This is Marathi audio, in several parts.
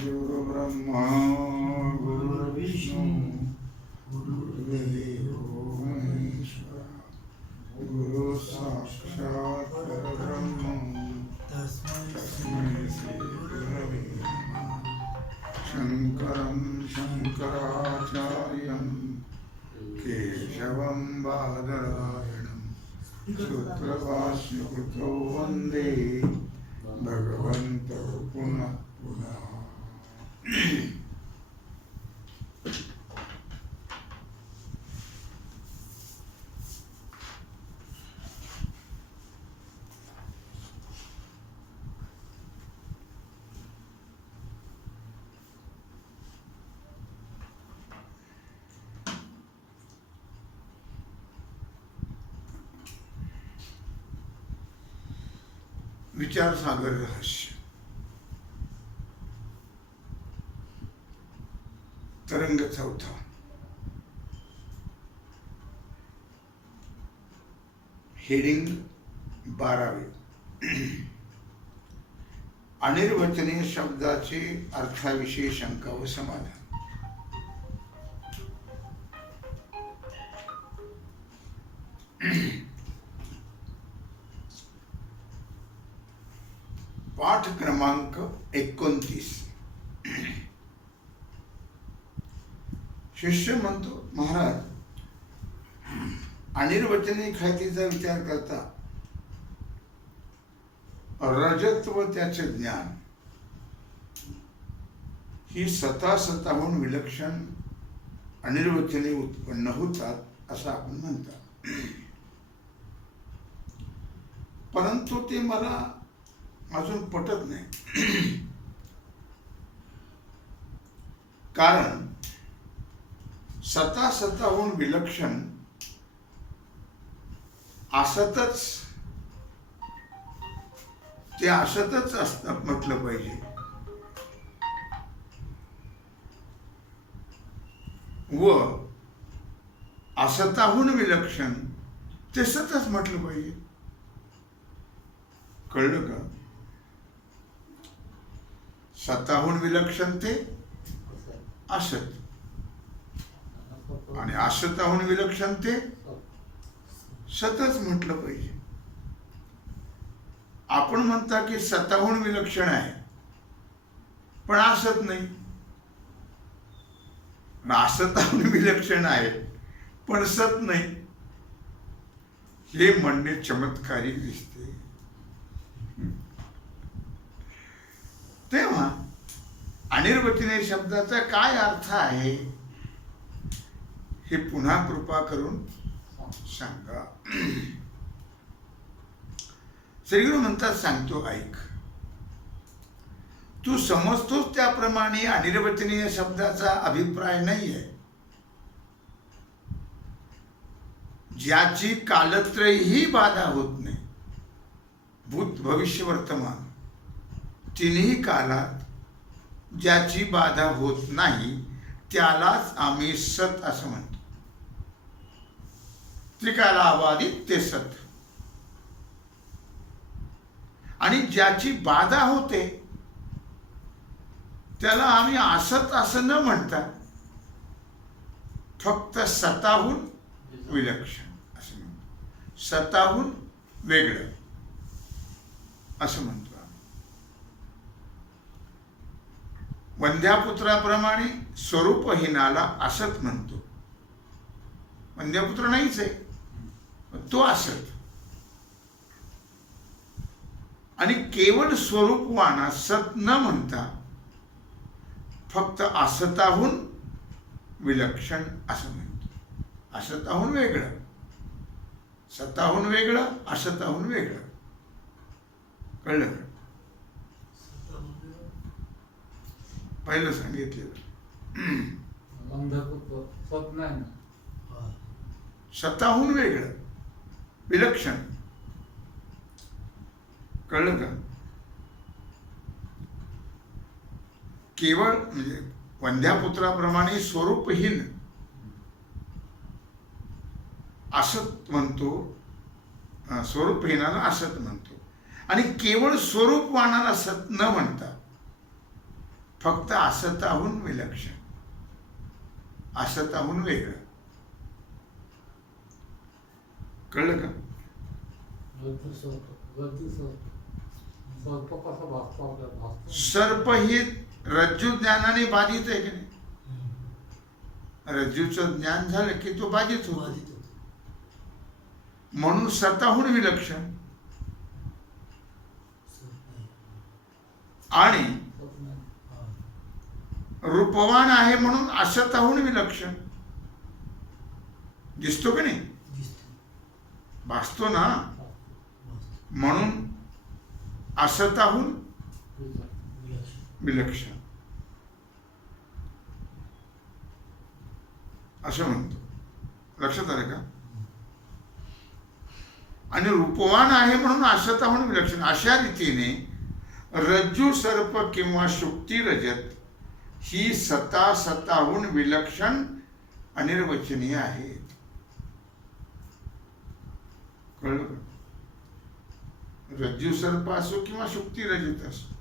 गुरुब्रह्मा गुरुर्विष्णू गुरुर्देवो महेश्वरा गुरु साक्षात् परब्रह्म तस्मै श्री गुरवे नमः। शंकरं शंकराचार्यं केशवं बादरायणं सूत्रभाष्यकृतौ वन्दे भगवन्तौ पुनः पुनः। विचार सागर रहस्य तरंग चौथा हेडिंग 12 अनिर्वचनीय शब्दाचे अर्थाविषयी शंका व समाधान। पाठ क्रमांक 29। शिष्य म्हणतो, महाराज, अनिर्वचनीय ख्यातीचा विचार करता रजत व त्याचे ज्ञान ही स्वतःहून विलक्षण अनिर्वचनीय उत्पन्न होतात असं आपण म्हणतात, परंतु ते मला अजून पटत नाही। कारण स्वतःहून विलक्षण असतच ते असतच असतं म्हटलं पाहिजे व असताहून विलक्षण ते सतच म्हटलं पाहिजे। कळलं का? स्वतःहून विलक्षण ते असत आणि असताहून विलक्षण ते सतच म्हटलं पाहिजे। आपण म्हणता की स्वतःहून विलक्षण आहे पण असत नाही, असताहून विलक्षण आहे पण सत नाही, हे म्हणणे चमत्कारी दिसते। तेव्हा अनिर्वचनीय शब्दाचा काय अर्थ आहे हे पुन्हा कृपा करून सांगा। श्रीगुरु म्हणतात, सांगतो ऐक। तू समजतोस त्याप्रमाणे अनिर्वचनीय शब्दाचा अभिप्राय नाही आहे, ज्याची कालत्रयही बाधा होत नाही, भूत भविष्य वर्तमान तिन्ही कालात ज्याची बाधा होत नाही त्यालाच आम्ही सत असं म्हणतो। त्रिकालाबाधित ते सत। आणि ज्याची बाधा होते त्याला आम्ही असत असं न म्हणता फक्त सताहून विलक्षण असं म्हणतो, सताहून वेगळं असं म्हणतो। वंध्यापुत्राप्रमाणे स्वरूपहीनाला असत म्हणतो। वंध्यापुत्र नाहीच आहे, तो असत। आणि केवळ स्वरूपवाना सत न म्हणता फक्त असताहून विलक्षण असं म्हणतो। असताहून वेगळं, सताहून वेगळं, असताहून वेगळं। कळलं का? पहिलं सांगितलेलं स्वतःहून वेगळं, विलक्षण। कळलं का? केवळ म्हणजे वंध्यापुत्राप्रमाणे स्वरूपहीन असत म्हणतो, स्वरूपहीनाला असत म्हणतो। आणि केवळ स्वरूपवानाला सत न म्हणता फक्त असताहून विलक्षण, असताहून वेगळं. कळलं का? सर्प ही रज्जू ज्ञानाने बाधित आहे की नाही? रज्जूचं ज्ञान झालं की तो बाधित होतो. म्हणून स्वतःहून विलक्षण. आणि रूपवान आहे म्हणून असताहून विलक्षण. दिसतो की नाही? भासतो ना. म्हणून असताहून विलक्षण असं म्हणतो. लक्षात आलं का? आणि रूपवान आहे म्हणून असताहून विलक्षण. अशा रीतीने रज्जू सर्प किंवा शुक्ती रजत ही सताहून विलक्षण अनिर्वचनीय आहेत. कळलं का? रज्जू सर्प असो किंवा शुक्ती रजत असो,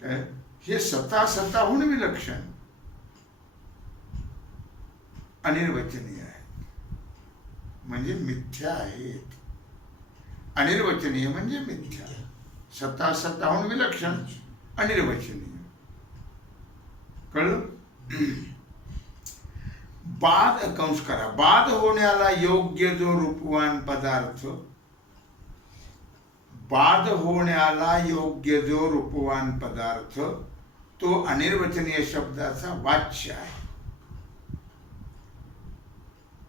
काय हे सताहून विलक्षण अनिर्वचनीय आहेत. म्हणजे मिथ्या आहेत. अनिर्वचनीय म्हणजे मिथ्या. सताहून विलक्षण अनिर्वचनीय. कळलं? बाद कंस करा. बाद होण्याला योग्य जो रूपवान पदार्थ, बाद होण्याला योग्य जो रूपवान पदार्थ तो अनिर्वचनीय शब्दाचा वाच्य आहे.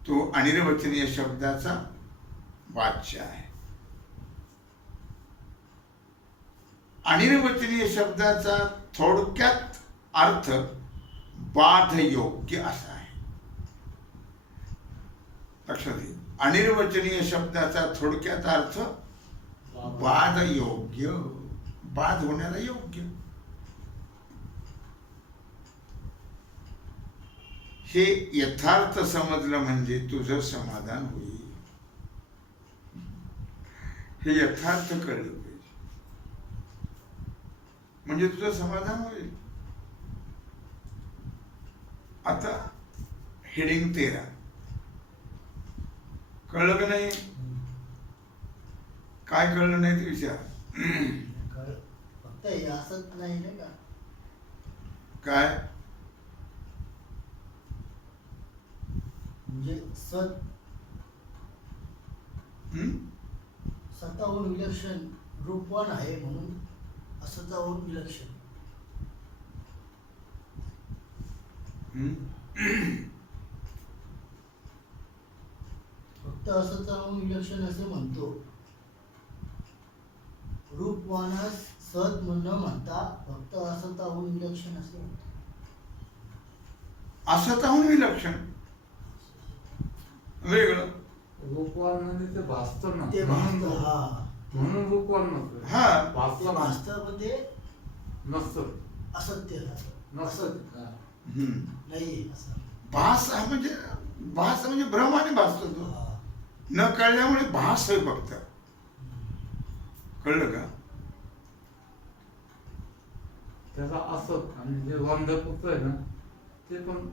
तो अनिर्वचनीय शब्दाचा वाच्य आहे. अनिर्वचनीय शब्दाचा थोडक्यात अर्थ बाधयोग्य असा आहे. लक्षात येईल. अनिर्वचनीय शब्दाचा थोडक्यात अर्थ बाधयोग्य, बाद होण्याला योग्य. हे यथार्थ समजलं म्हणजे तुझं समाधान होईल. हे यथार्थ कळलं पाहिजे म्हणजे तुझं समाधान होईल. आता हेडिंग 13 कळलं का नाही? काय कळलं नाही ते विचार. फक्त हे असत नाही ना का? काय म्हणजे सताहून विलक्षण रूपवान आहे म्हणून असताहून विलक्षण. फक्त असताहून विलक्षण असे म्हणतो. रूपवानास सत न म्हणता फक्त असताहून विलक्षण असे म्हणतो. असताहून विलक्षण वेगळं. रूपवान म्हणजे ते भासतं ना, ते भासतं. हा म्हणून रूपवान नसतं. हा भासलं भासतं पण ते नसतं. असत्य नसतं. नाही असं. भास हा म्हणजे भास म्हणजे भ्रमाने भासतो तो. न कळल्यामुळे भास आहे फक्त. कळलं का? त्याचा असत आणि जे वांधपुत्र आहे ना ते पण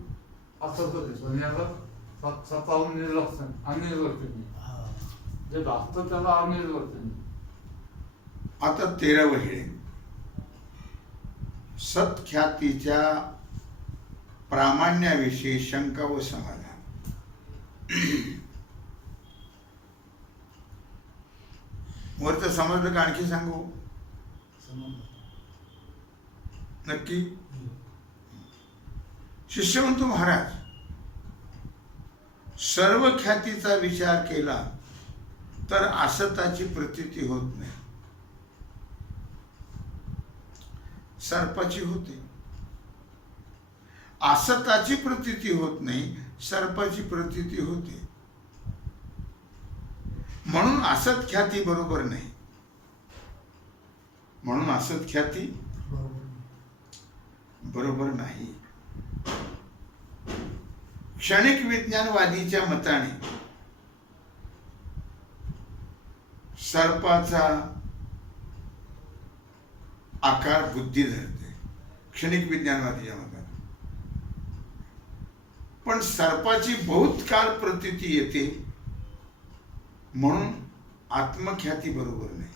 असत होते. पण याला स्वतःहून निर्लक्षण अनिर्वचनीय. जे भासतं त्याला अनिर्वचनीय. आता 13व हेडिंग सत्ख्यातीच्या प्रामाण्याविषयी शंका व समाधान. वरचं समजलं का आणखी सांगू? नक्की. शिष्य म्हणतो महाराज सर्व ख्यातीचा विचार केला तर असताची प्रतीती होत नाही. सर्पाची होते. असताची प्रतीती होत नाही, सर्पाची प्रतीती होते. म्हणून असत ख्याती बरोबर नाही. म्हणून असत ख्याती बरोबर नाही. क्षणिक विज्ञानवादीच्या मताने सर्पाचा आकार बुद्धी धरते, क्षणिक विज्ञानवादीच्या मताने. पण सर्पाची बहुत काळ प्रतीती येते म्हणून आत्मख्याती बरोबर नाही.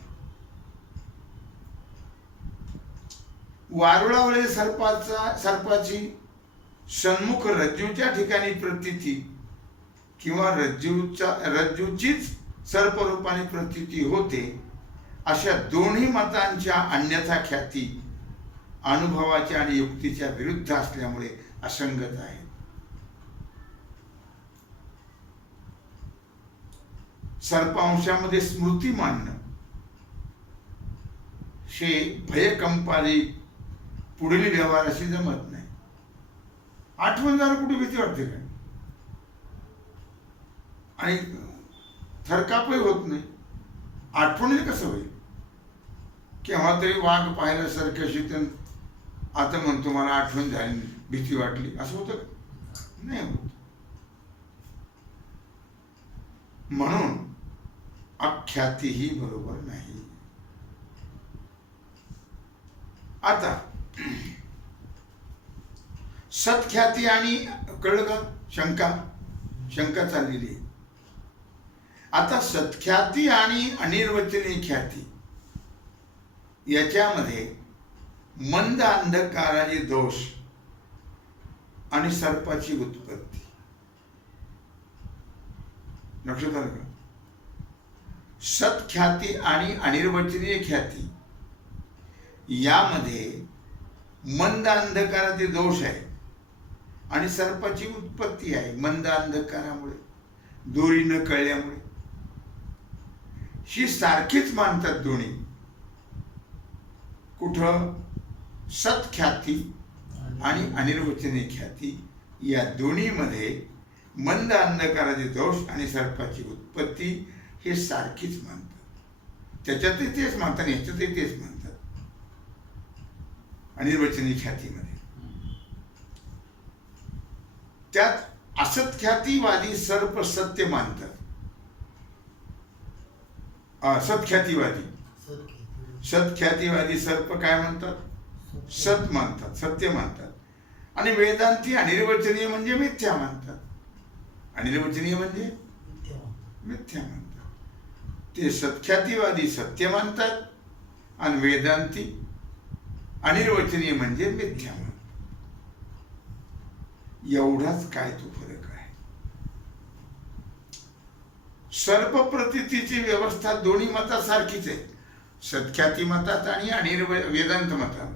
वारुळावळे सर्पाची सन्मुख रज्जूच्या ठिकाणी प्रतीती किंवा रज्जूचीच सर्परूपाने प्रतीती होते, अशा दोन्ही मतांच्या अन्यथा ख्याती अनुभवाच्या आणि युक्तीच्या विरुद्ध असल्यामुळे असंगत आहेत. सर्पांशामध्ये स्मृती मानणं हे भयकंपाली पुढील व्यवहाराशी जमत नाही. आठवण झालं कुठे भीती वाटते का? आणि थरकापही होत नाही. आठवणीला कसं होईल? केव्हा तरी वाघ पाहिल्यासारखं शीतन आता म्हणतो मला आठवण झाली, भीती वाटली, असं होतं का? नाही होत. म्हणून अख्यातीही बरोबर नाही. आता सत्ख्याती आणि कळलं का? शंका चाललेली आहे. आता सत्ख्याती आणि अनिर्वचनीय ख्याती याच्यामध्ये मंद अंधकाराचे दोष आणि सर्पाची उत्पत्ती लक्षात आलं का? सत्ख्याती आणि अनिर्वचनीय ख्याती यामध्ये मंद अंधकाराचे दोष आहे आणि सर्पाची उत्पत्ती आहे मंद अंधकारामुळे, दोरी न कळल्यामुळे. ही सारखीच मानतात दोन्ही. कुठं? सत्ख्याती आणि अनिर्वचनीय ख्याती या दोन्हीमध्ये मंद अंधकाराचे दोष आणि सर्पाची उत्पत्ती हे सारखीच मानतात. त्याच्यातही तेच मानतात, ह्याच्यातही तेच मानतात. अनिर्वचनीय ख्यातीमध्ये त्यात असत्ख्यातीवादी सर्प सत्य मानतात. सत्ख्यातीवादी सर्प काय म्हणतात? सत मानतात, सत्य मानतात. आणि वेदांती अनिर्वचनीय म्हणजे मिथ्या मानतात. अनिर्वचनीय म्हणजे मिथ्या मानतात. ते सत्ख्यातीवादी सत्य मानतात आणि वेदांती अनिर्वचनीय म्हणजे मिथ्या मानतात. एवढाच काय तो फरक आहे. सर्प प्रतीतीची व्यवस्था दोन्ही मतात सारखीच आहे, सत्ख्याती मतात आणि वेदांत मतात.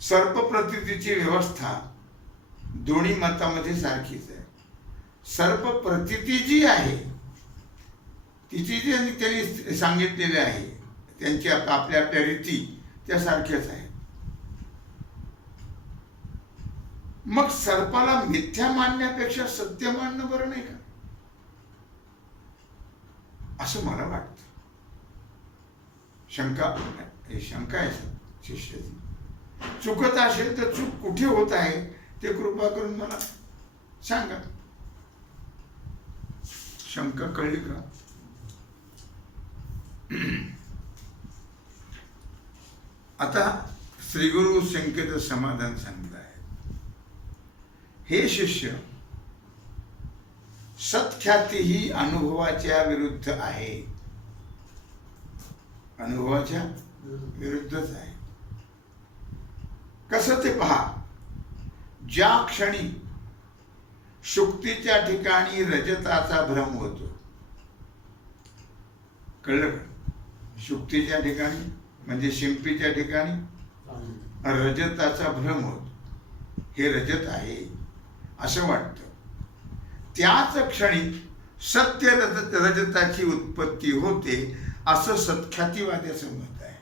सर्प प्रतीतीची व्यवस्था दोन्ही मतामध्ये सारखीच आहे. सर्प प्रतीती जी आहे तिची जी त्यांनी सांगितलेली आहे, त्यांची आपल्या रीती त्या सारख्याच आहेत. मग सर्पाला मिथ्या मानण्यापेक्षा सत्य मानणं बरं नाही का, असं मला वाटतं. शंका आहे शिष्याची. चुकत असेल तर चूक कुठे होत आहे ते कृपा करून मला सांगा. शंका कळली का? आता श्रीगुरु शंकेचं समाधान सांगत आहे. हे शिष्य, सत्ख्याती ही अनुभवाच्या विरुद्ध आहे. अनुभवाच्या विरुद्धच आहे. कसं ते पहा. ज्या क्षणी शुक्तीच्या ठिकाणी रजताचा भ्रम होतो, कळलं का? शुक्तीच्या ठिकाणी म्हणजे शिंपीच्या ठिकाणी रजताचा भ्रम होतो. हे रजत आहे असं वाटतं. त्याच क्षणी सत्य रजताची उत्पत्ती होते असं सत्ख्यातीवाद्याचं मत आहे.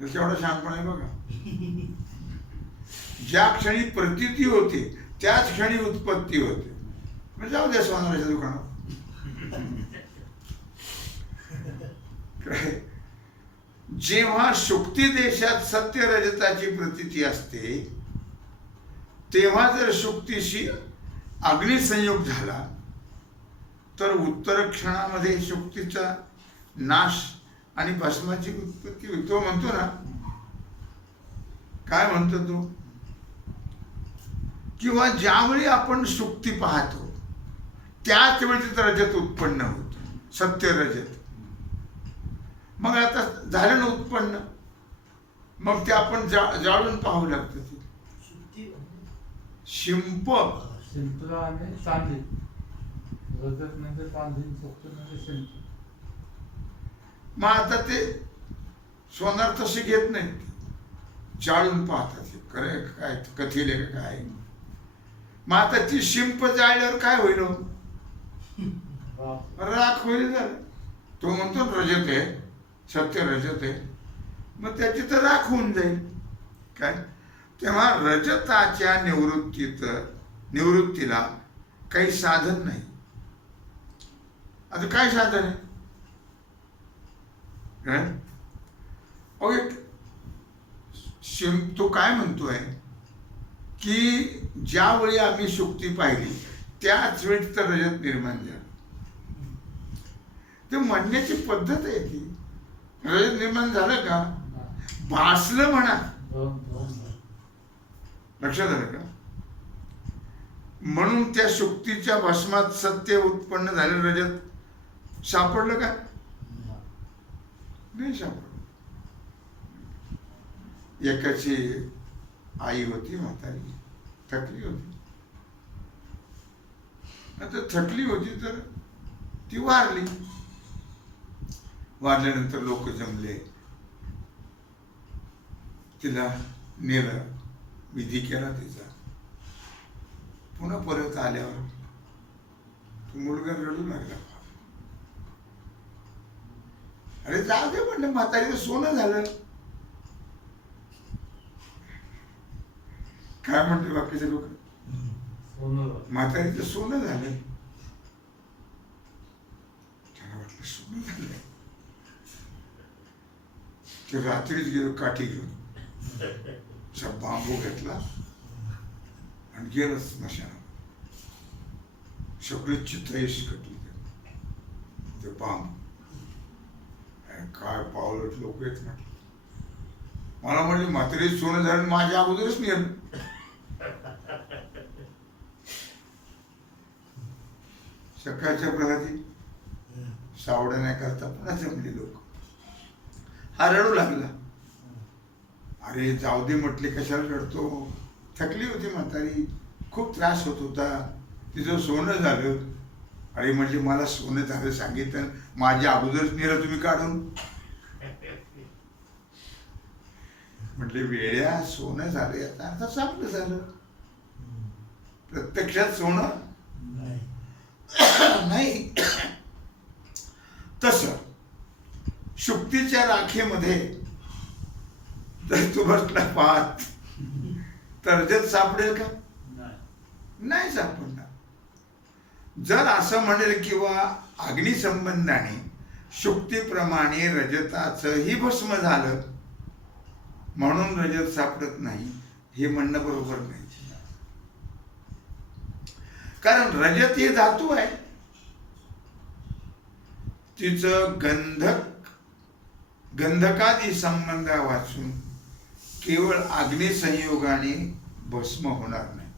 एवढं शहाणपण आहे बघा. ज्या क्षणी प्रतीती होते त्याच क्षणी उत्पत्ती होते. म्हणजे जाऊ द्या सोनाराच्या दुकानात. जेव्हा शुक्ती देशात सत्य रजताची प्रतीती असते तेव्हा जर शुक्तीशी अग्निसंयोग झाला तर उत्तर क्षणामध्ये शुक्तीचा नाश आणि भस्माची उत्पत्ती होईल. तो म्हणतो ना, काय म्हणतो तो, किंवा ज्यावेळी आपण शुक्ती पाहतो त्याच वेळी तिथं रजत उत्पन्न होतं, सत्य रजत. मग आता झालं ना उत्पन्न, मग ते आपण जाळून पाहू लागतं. ते शुक्ती शिंप शिंपला आणि चांदी. रजत म्हणजे चांदी, शुक्ती म्हणजे शिंप. मग आता ते सोनार तसे घेत नाहीत, जाळून पाहतात हे खरं काय कथेले का काय. मग आता ती शिंप जाळल्यावर काय होईल हो? राख होईल. झालं. तो म्हणतो रजत आहे, सत्य रजत आहे, मग त्याची तर राख होऊन जाईल. काय तेव्हा रजताच्या निवृत्तीला काही साधन नाही. आता काय साधन आहे? अहो एक तो काय म्हणतोय की ज्यावेळी आम्ही शुक्ती पाहिली त्याच वेळी तर रजत निर्माण झालं. ते म्हणण्याची पद्धत आहे ती. रजत निर्माण झालं का? भासलं म्हणा. लक्षात आलं का? म्हणून त्या शुक्तीच्या भस्मात सत्य उत्पन्न झालेलं रजत सापडलं का? नाही सापडलं. एकाची आई होती, म्हातारी थकली होती. आता थकली होती तर ती वारली. वारल्यानंतर लोक जमले, तिला नेलं, विधी केला तिचा. पुन्हा परत आल्यावर तो मुलगा रडू लागला. अरे जाऊ दे म्हणलं, म्हातारीचं सोनं झालं. काय म्हणते बाकीचे लोक? म्हातारीचं सोनं झालं. त्याला वाटलं सोनं झालं. ते रात्रीच गेलो काठी घेऊन, बांबू घेतला आणि गेलं स्मशानात. सगळी चित्रेश कटली ते बांबू. काय पावलट लोक येत म्हटलं. मला म्हणले म्हातारी सोनं झालं, माझ्या अगोदरच नेलं. सकाळच्या प्रभाती सावड्या नाही करता पुन्हा जमले लोक. हा रडू लागला. अरे जाऊ दे म्हटले, कशाला रडतो? थकली होती म्हातारी, खूप त्रास होत होता, तिचं सोनं झालं. अरे म्हणजे मला सोनं झालं सांगितलं, माझ्या अगोदरच नेलं तुम्ही काढून. म्हटले वेळ्या सोनं झालं, आता आता चांगलं झालं. प्रत्यक्षात सोनं नाही. तस शुक्तीच्या राखेमध्ये जर तू बसला पाहत तर रजत सापडेल का? नाही सापडणार. जर असं म्हणेल किंवा अग्निसंबंधाने शुक्तीप्रमाणे रजताचंही भस्म झालं म्हणून रजत सापडत नाही, हे म्हणणं बरोबर नाही. कारण रजत ही धातू आहे, तिचं गंधकादी संबंध वाचून केवळ अग्निसंयोगाने भस्म होणार नाही.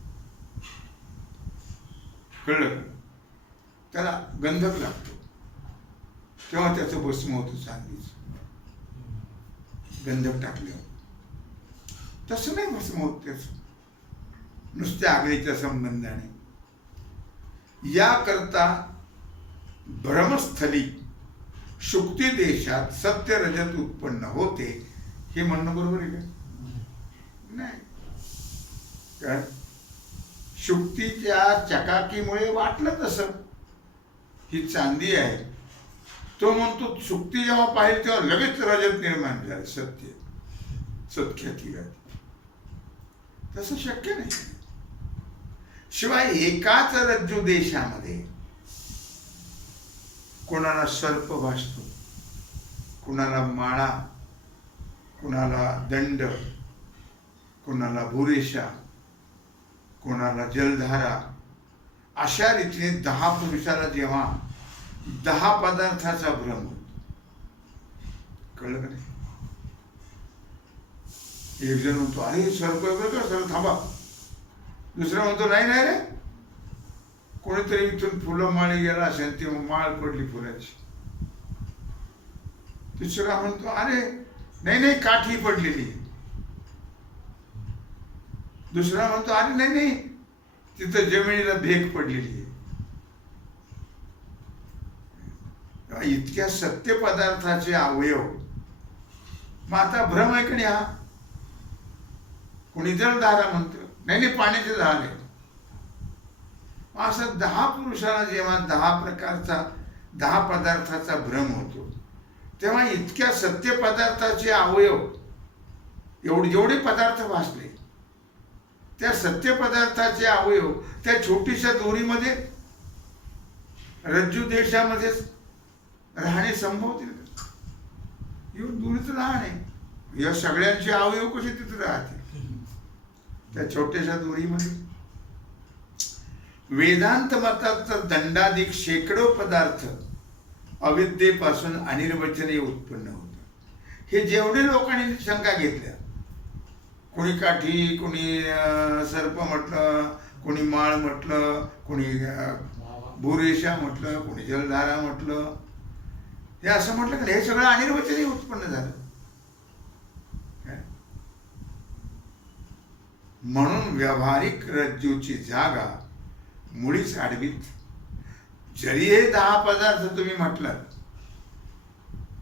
कळलं? त्याला गंधक लागतो तेव्हा त्याचं भस्म होतं चांदीच. गंधक टाकल्यावर तसं नाही भस्म होत त्याच, नुसत्या अग्नीच्या संबंधाने. याकरता भ्रमस्थली शुक्ती देशात सत्य रजत उत्पन्न होते, हे म्हणणं बरोबर आहे का? नाही. काय शुक्तीच्या चकाकीमुळे वाटलं तसं ही चांदी आहे. तो म्हणतो शुक्ती जेव्हा पाहिजे तेव्हा लगेच रजत निर्माण झालं, सत्य सत्ख्याती. तसं शक्य नाही. शिवाय एकाच रज्जू देशामध्ये कोणाला सर्प भासतो, कुणाला माळा, कुणाला दंड, कुणाला भुरेशा, कोणाला जलधारा, अशा रीतीने 10 पुरुषाला जेव्हा 10 पदार्थाचा भ्रम होतो, कळलं का नाही? एक जण म्हणतो अरे सर्प आहे बरं का, सर थांबा. दुसरा म्हणतो नाही नाही रे, कोणीतरी इथून फुलं माळी गेला असेल, ती माळ पडली फुलाची. तिसरा म्हणतो अरे नाही नाही काठी पडलेली. दुसरा म्हणतो अरे नाही नाही तिथं जमिनीला भेग पडलेली आहे. इतक्या सत्य पदार्थाचे अवयव, मग आता भ्रम आहे का नाही हा? कोणी जलधारा म्हणतो, नाही नाही पाण्याचे झाड आहे. असं 10 पुरुषाला जेव्हा 10 प्रकारचा 10 पदार्थाचा भ्रम होतो, तेव्हा इतक्या सत्य पदार्थाचे अवयव, जेवढे पदार्थ भासले, त्या सत्य पदार्थाचे अवयव त्या छोटीशा दोरीमध्ये, रज्जू देशामध्येच राहणे संभवतील का? एवढं दोरीच लहान आहे, या सगळ्यांचे अवयव कसे तिथे राहतील त्या छोट्याशा दोरीमध्ये? वेदांत मतात तर दंडाधिक शेकडो पदार्थ अविद्येपासून अनिर्वचनीय उत्पन्न होतात. हे जेवढे लोकांनी शंका घेतल्या, कोणी काठी, कोणी सर्प म्हटलं, कोणी माळ म्हटलं, कोणी भूरेषा म्हटलं, कोणी जलधारा म्हटलं, हे असं म्हटलं की हे सगळं अनिर्वचनीय उत्पन्न झालं. म्हणून व्यावहारिक रज्जूची जागा मुळीच आडवीत. जरी हे 10 पदार्थ तुम्ही म्हटलात,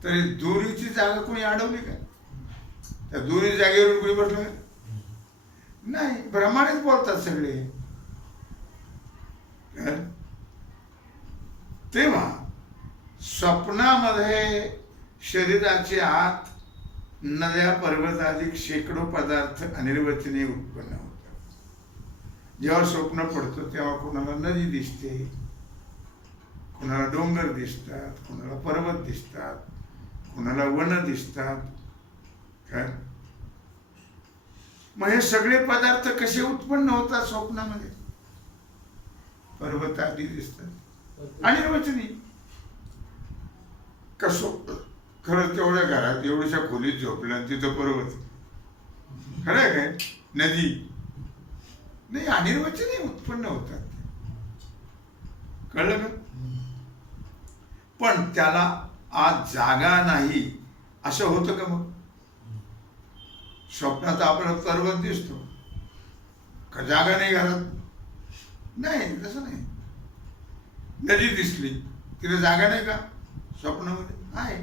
तरी दोरीची जागा कोणी अडवली का? त्या दोरी जागेवरून कोणी बसलं का? नाही, भ्रमानेच बोलतात सगळे. तेव्हा स्वप्नामध्ये शरीराचे आत नद्या पर्वताधिक शेकडो पदार्थ अनिर्वचनीय उत्पन्न होतात. जेव्हा स्वप्न पडतं तेव्हा कोणाला नदी दिसते, कोणाला डोंगर दिसतात, कोणाला पर्वत दिसतात, कोणाला वन दिसतात. काय मग हे सगळे पदार्थ कसे उत्पन्न होतात स्वप्नामध्ये? पर्वत आदी दिसतात अनिर्वचनीय. कसो खरं तेवढ्या घरात एवढ्याशा खोलीत झोपल्या तिथं पर्वत, खरं आहे काय? नदी नाही, अनिर्वचनीय उत्पन्न होतात. कळलं का? पण त्याला आज जागा नाही असं होतं का? मग स्वप्नात आपल्याला पर्वत दिसतो का, जागा नाही घरात? नाही, तसं नाही. नदी दिसली, तिला जागा नाही का? स्वप्नामध्ये आहे.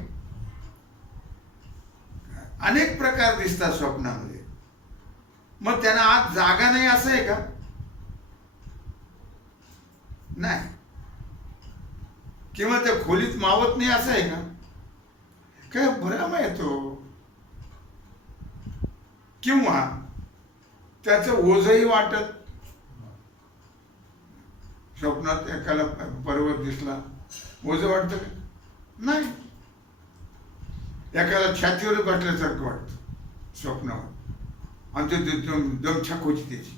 अनेक प्रकार दिसतात स्वप्नामध्ये, मग त्यांना आज जागा नाही असं आहे का? नाही. किंवा त्या खोलीत मावत नाही असं आहे का? काय भ्रम येतो. किंवा त्याचं ओझही वाटत. स्वप्नात एकाला पर्वत दिसला, ओझं वाटतं का? नाही. एखादा छातीवर बसल्यासारखं वाटतं स्वप्नावर, आणि ते दमछाक होती त्याची.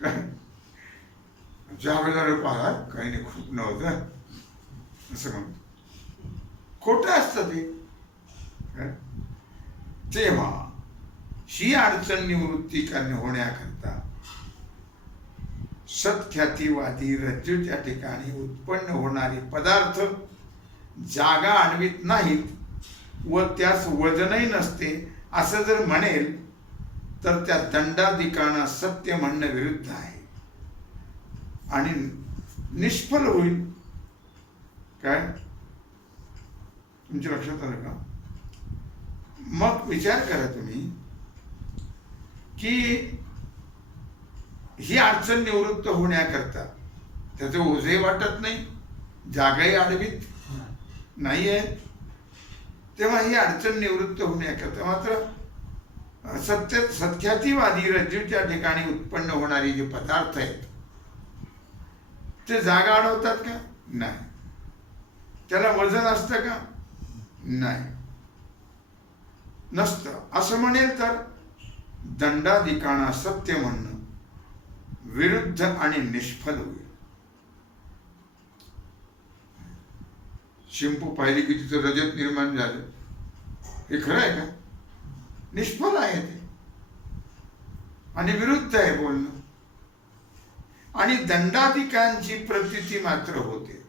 काय जागदार पाहा, काही नाही, खूप नव्हतं असं म्हणतो. खोटं असतं ते. तेव्हा ही अडचण निवृत्ती होण्याकरता सत्ख्यातीवादी रज्जूच्या ठिकाणी उत्पन्न होणारे पदार्थ जागा आणवीत नाहीत व त्यास वजनही नसते असं जर म्हणेल तर त्या दंडाधिकांना सत्य म्हणणं विरुद्ध आहे आणि निष्फल होईल. काय तुमच्या लक्षात आलं का? मग विचार करा तुम्ही की ही अडचण निवृत्त होण्याकरता त्याचे ओझे वाटत नाही, जागाही आडवीत नाही आहे. तेव्हा ही अडचण निवृत्त होण्याकरता मात्र सत्ख्यातीवादी रज्जूच्या ठिकाणी उत्पन्न होणारी जे पदार्थ आहेत ते जागा अडवतात का? नाही. त्याला वजन असतं का? नाही, नसतं. असं म्हणेल तर दंडाधिकांना सत्य म्हणणं विरुद्ध आणि निष्फल होईल. शिंपू पाहिली की तिचं रजत निर्माण झालं, हे खरं आहे का? निष्फल आहे ते आणि विरुद्ध आहे बोलणं. आणि दंडाधिकांची प्रतीती मात्र होते,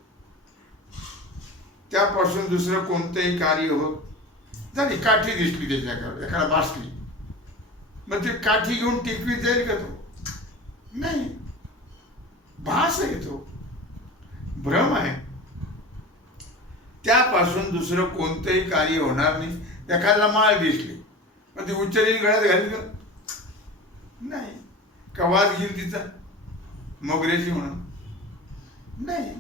त्यापासून दुसरं कोणतंही कार्य होत. झाली काठी दिसली त्याच्याकडे, एखादा भासली, मग ते काठी घेऊन टेकवीत जाईल का तो? नाही. भास आहे तो, भ्रम आहे. त्यापासून दुसरं कोणतंही कार्य होणार नाही. एखाद्याला माळ दिसली, मग ती उच्चारीने गळ्यात घालील का? नाही. का वाज घेईल तिचा मोगऱ्याची म्हणून? नाही.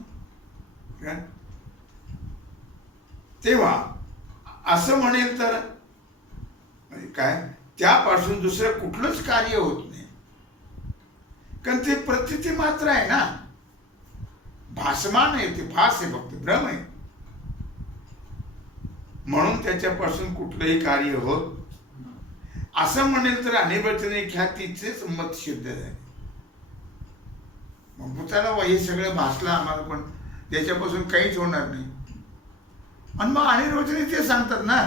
तेव्हा असं म्हणेल तर काय, त्यापासून दुसरं कुठलंच कार्य होत नाही, कारण ते प्रतीती मात्र आहे ना, भासमान आहे ते, भास आहे, फक्त भ्रम आहे. म्हणून त्याच्यापासून कुठलंही कार्य होत असं म्हणेल तर अनिर्वचनीय ख्यातीचेच मत सिद्ध झाले. मग त्याला हे सगळं भासलं आम्हाला, पण त्याच्यापासून काहीच होणार नाही. आणि मग अनिर्वचनीय ते सांगतात ना,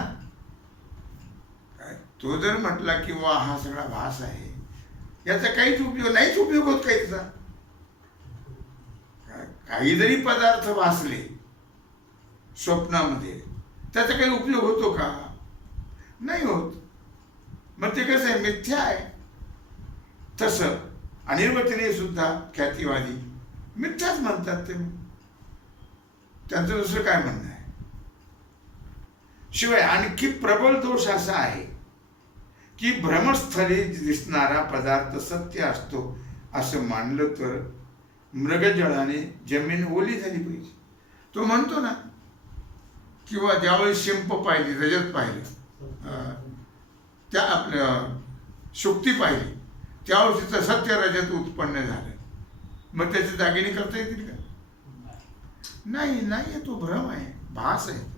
काय तो जर म्हटला की वा हा सगळा भास आहे, याचा काहीच उपयोग नाहीच, उपयोग होत काहीचा. काही जरी पदार्थ भासले स्वप्नामध्ये, त्याचा काही उपयोग होतो का? नाही होत. मग ते कसं आहे, मिथ्या आहे. तसं अनिर्वचनीय सुद्धा ख्यातीवादी मिथ्याच म्हणतात ते, त्यांचं दुसरं काय म्हणणं आहे. शिवाय आणखी प्रबल दोष असा आहे की भ्रमस्थली दिसणारा पदार्थ सत्य असतो असं मानलं तर मृगजळाने जमीन ओली झाली पाहिजे. तो म्हणतो ना, किंवा ज्यावेळी शिंप पाहिली, रजत पाहिलं, त्या आपल्या शुक्ती पाहिली, त्यावेळी तिचं सत्य रजत उत्पन्न झालं, मग त्याचे दागिने करता येतील का? नाही. नाही, तो भ्रम आहे, भास आहे.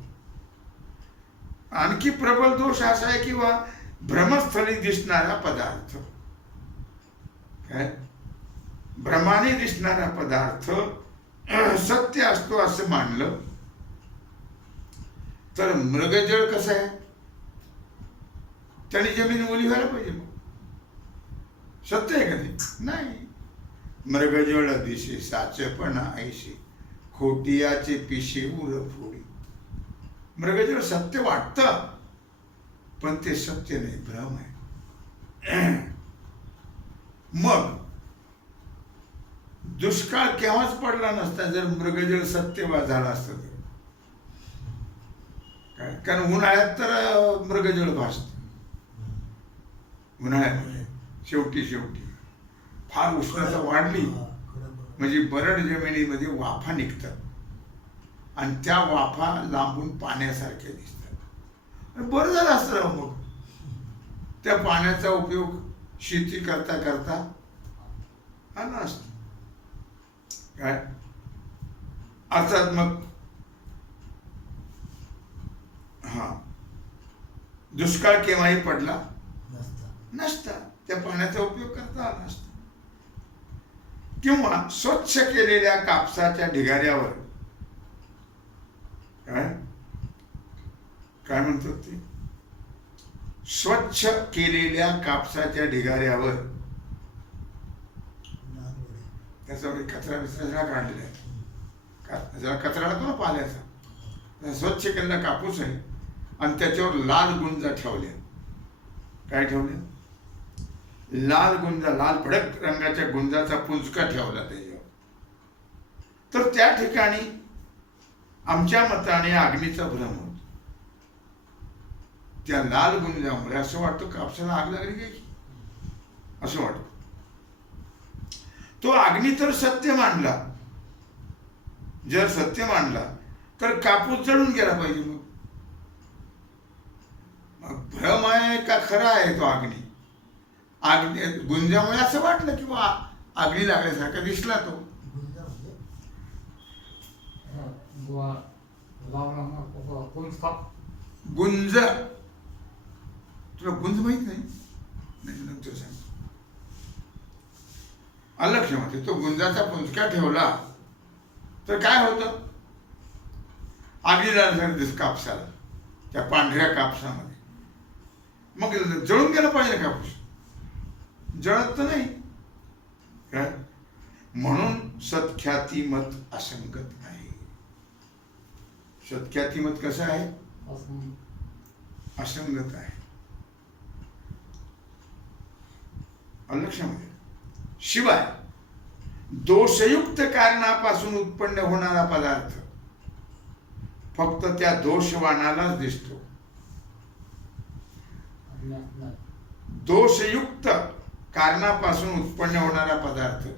आणखी प्रबल दोष असा आहे किंवा भ्रमस्थळी दिसणारा पदार्थ, काय भ्रमाने दिसणारा पदार्थ सत्य असतो असं मानलं तर मृगजळ कसं आहे, त्याने जमीन ओली व्हायला पाहिजे. मग सत्य आहे का ते? नाही. मृगजळ दिसे साचेपणा ऐसे, खोटियाचे पिशे उर फोडी. मृगजळ सत्य वाटतं, पण ते सत्य नाही, भ्रम आहे. मग दुष्काळ केव्हाच पडला नसता जर मृगजळ सत्य झाला असतं तर. काय, कारण उन्हाळ्यात तर मृगजळ भासत, उन्हाळ्यामध्ये शेवटी फार उष्णता वाढली म्हणजे बरड जमिनीमध्ये वाफा निघतात आणि त्या वाफा लांबून पाण्यासारख्या दिसतात. बरं झालं असतं मग त्या पाण्याचा उपयोग शेती करता करता आला असतो. काय अर्थात मग दुष्काळ केव्हाही पडला नसता, त्या पाण्याचा उपयोग करता आला नसता. किंवा स्वच्छ केलेल्या कापसाच्या ढिगाऱ्यावर, काय म्हणतात ते, स्वच्छ केलेल्या कापसाच्या ढिगाऱ्यावर त्याच्यावर कचरा बिचरा काढलेला आहे, जरा कचरा लागतो ना पाल्याचा, स्वच्छ केलेला कापूस आहे आणि त्याच्यावर लाल गुंजा ठेवल्या. काय ठेवल्या? लाल गुंजा, लाल भडक रंगाच्या गुंजाचा पुंजका ठेवला त्याच्यावर. तर त्या ठिकाणी आमच्या मताने अग्नीचा भ्रम होतो. त्या लाल गुंजामुळे असं वाटतं कापसाला आग लागली काय असं वाटतं. तो अग्नी तर सत्य मानला, जर सत्य मानला तर कापूस जळून गेला पाहिजे. मग भ्रम आहे का खरा आहे तो अग्नी? अग्नी गुंजामुळे असं वाटलं की बा अग्नी लागल्यासारखा दिसला तो. गुंज, तुला गुंज माहित नाही? नंतर सांग. लक्षामध्ये तो गुंजाचा पुंजका ठेवला तर काय होतं? आगीला दिस कापसाला, त्या पांढऱ्या कापसामध्ये मग जळून गेला पाहिजे कापूस, जळत तर नाही. काय? म्हणून सत्ख्यातिमत असंगत आहे. सत्ख्यातिमत कसं आहे? असंगत आहे. लक्षामध्ये. शिवाय दोषयुक्त कारणापासून उत्पन्न होणारा पदार्थ फक्त त्या दोषवानालाच दिसतो. दोषयुक्त कारणापासून उत्पन्न होणारा पदार्थ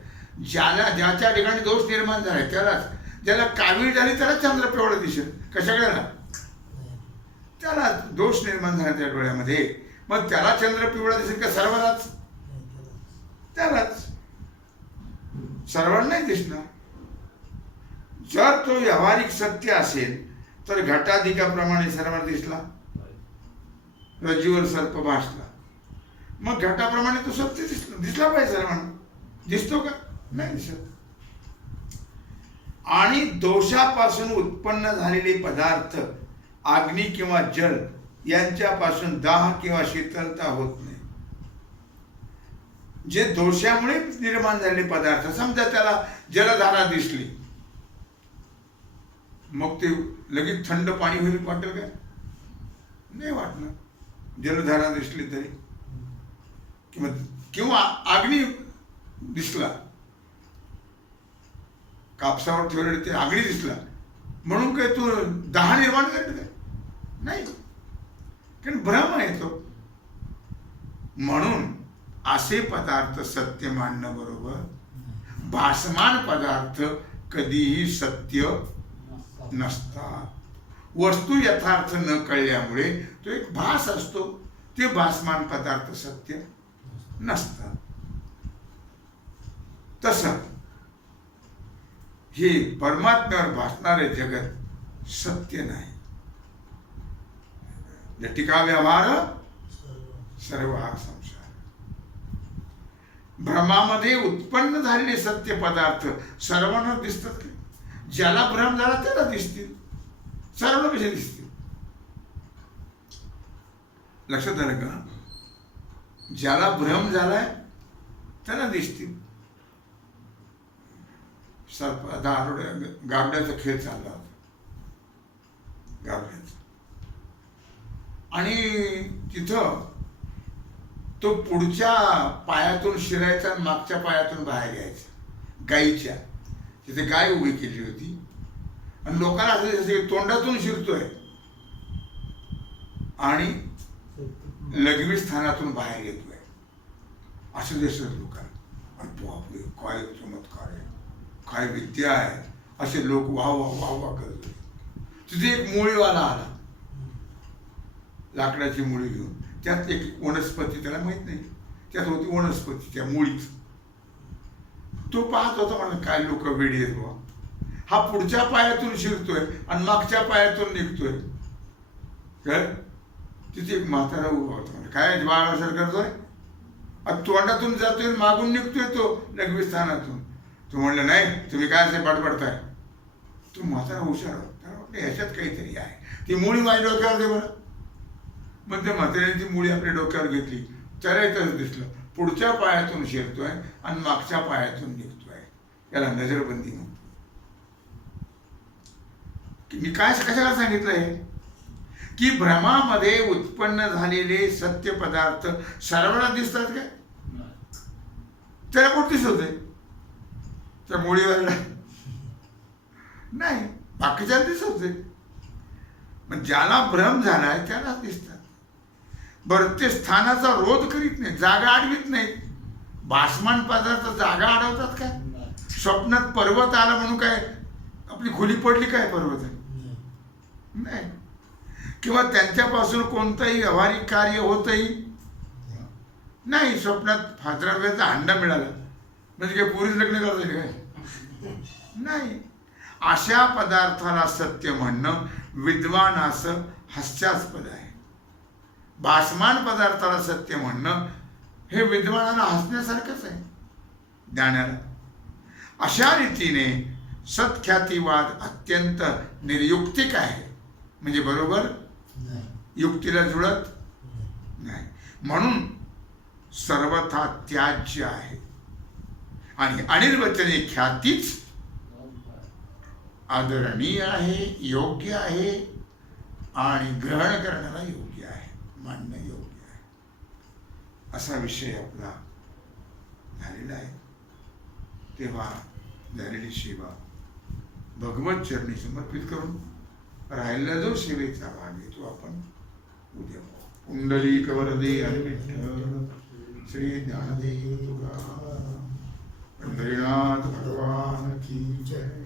ज्याच्या ठिकाणी दोष निर्माण झाला त्यालाच, ज्याला कावीळ झाली त्याला चंद्र पिवळा दिसेल. कशाकडे? त्याला दोष निर्माण झाला त्या डोळ्यामध्ये, मग त्याला चंद्र पिवळा दिसेल का सर्वांनाच? त्यालाच. सर्वांना नाही दिसणार. जर तो व्यावहारिक सत्य असेल तर घटाधिकाप्रमाणे सर्वांना दिसला, रज्जूवर सर्प भासला, मग घटाप्रमाणे तो सत्य दिसला पाहिजे सर्वांना. दिसतो का? नाही दिसत. आणि दोषापासून उत्पन्न झालेले पदार्थ अग्नी किंवा जल यांच्यापासून दाह किंवा शीतलता होत नाही. जे दोषामुळे निर्माण झालेले पदार्थ, समजा त्याला जलधारा दिसली, मग ते लगेच थंड पाणी होईल वाटेल काय? नाही वाटणार. जलधारा दिसली तरी, किंवा अग्नी दिसला, कापसावर ठेवलेले ते अग्नी दिसला म्हणून काय तो दाह निर्माण करेल काय? नाही, कारण भ्रम आहे तो. म्हणून असे पदार्थ सत्य मानणं बरोबर. भासमान पदार्थ कधीही सत्य नसतात. वस्तू यथार्थ न कळल्यामुळे तो एक भास असतो. ते भासमान पदार्थ सत्य नसतात. तसं हे परमात्म्यावर भासणारे जगत सत्य नाही. जटिका व्यवहार सर्व हा संसार. भ्रमामध्ये उत्पन्न झालेले सत्य पदार्थ सर्वांना दिसतात का? ज्याला भ्रम झाला त्याला दिसतील, सर्वांना कसे दिसतील? लक्षात आलं का? ज्याला भ्रम झालाय त्याला दिसतील. गाबड्याचा खेळ चालला होता, गाबड्याचा, आणि तिथं तो पुढच्या पायातून शिरायचा आणि मागच्या पायातून बाहेर यायचा. गाईच्या तिथे गाय उभी केली होती आणि लोकांना असे तोंडातून शिरतोय आणि लघवी स्थानातून बाहेर येतोय असं दिसत लोकांना. आणि बापरे, काय चमत्कार आहे, काय विद्या आहे, असे लोक वाह वाह वाह वाह करत होते. तिथे एक मुळीवाला आला, लाकडाची मुळी घेऊन. त्यात एक वनस्पती, त्याला माहित नाही, त्यात होती वनस्पती त्या मुळीत. तो पाहत होता, म्हणून काय लोक वेडी आहेत बुवा, हा पुढच्या पायातून शिरतोय आणि मागच्या पायातून निघतोय. काय तिथे एक म्हातारा उभा होता, म्हणजे काय बाळ असर करतोय, तोंडातून जातोय मागून निघतोय तो लघवी स्थानातून. तो म्हणलं, नाही तुम्ही काय असे पाठपडताय. तो म्हातारा हुशार होता, वाटलं ह्याच्यात काहीतरी आहे. ती मुळी माझ्या डोक्यावर दे बरं. मग त्या म्हाताऱ्याने ती मुळी आपल्या डोक्यावर घेतली, त्याला तसं दिसलं पुढच्या पायातून शिरतोय आणि मागच्या पायातून निघतोय. याला नजरबंदी म्हणतो. मी काय कशाला सांगितलंय की भ्रमामध्ये उत्पन्न झालेले सत्य पदार्थ सर्वांना दिसतात काय? त्याला कुठं दिसतंय? त्या मुळीवर नाही, बाकीच्या दिसतंय. पण ज्याला भ्रम झालाय त्याला दिसतात. बरं, ते स्थानाचा रोध करीत नाही, जागा अडवित नाही. भासमान पदार्थ जागा अडवतात काय? स्वप्नात पर्वत आला म्हणून काय आपली खुली पडली काय पर्वत? नाही. किंवा त्यांच्यापासून कोणतंही व्यावहारिक कार्य होतही नाही. स्वप्नात फादराचा हंडा मिळाला म्हणजे काय पुरीच लग्न करता येईल काय? नाही. अशा पदार्थाला सत्य म्हणणं विद्वानास हास्यास्पद आहे. भासमान पदार्थाला सत्य म्हणणं हे विद्वानाला हसण्यासारखंच आहे. ज्ञानाला. अशा रीतीने सत्ख्यातीवाद अत्यंत निर्युक्तिक आहे, म्हणजे बरोबर नाही. युक्तीला जुळत नाही, म्हणून सर्वथा त्याज्य आहे. आणि अनिर्वचनीय ख्यातीच आदरणीय आहे, योग्य आहे आणि ग्रहण करण्याला योग्य आहे, मानणं योग्य आहे. असा विषय आपला झालेला आहे. तेव्हा झालेली सेवा भगवत चरणी समर्पित करून राहिलेला जो सेवेचा भाग आहे तो आपण उद्या पाहू. पुंडलिक वरदे हरी विठ्ठल श्री ज्ञानदेव तुकाराम पंढरीनाथ भगवान की जय.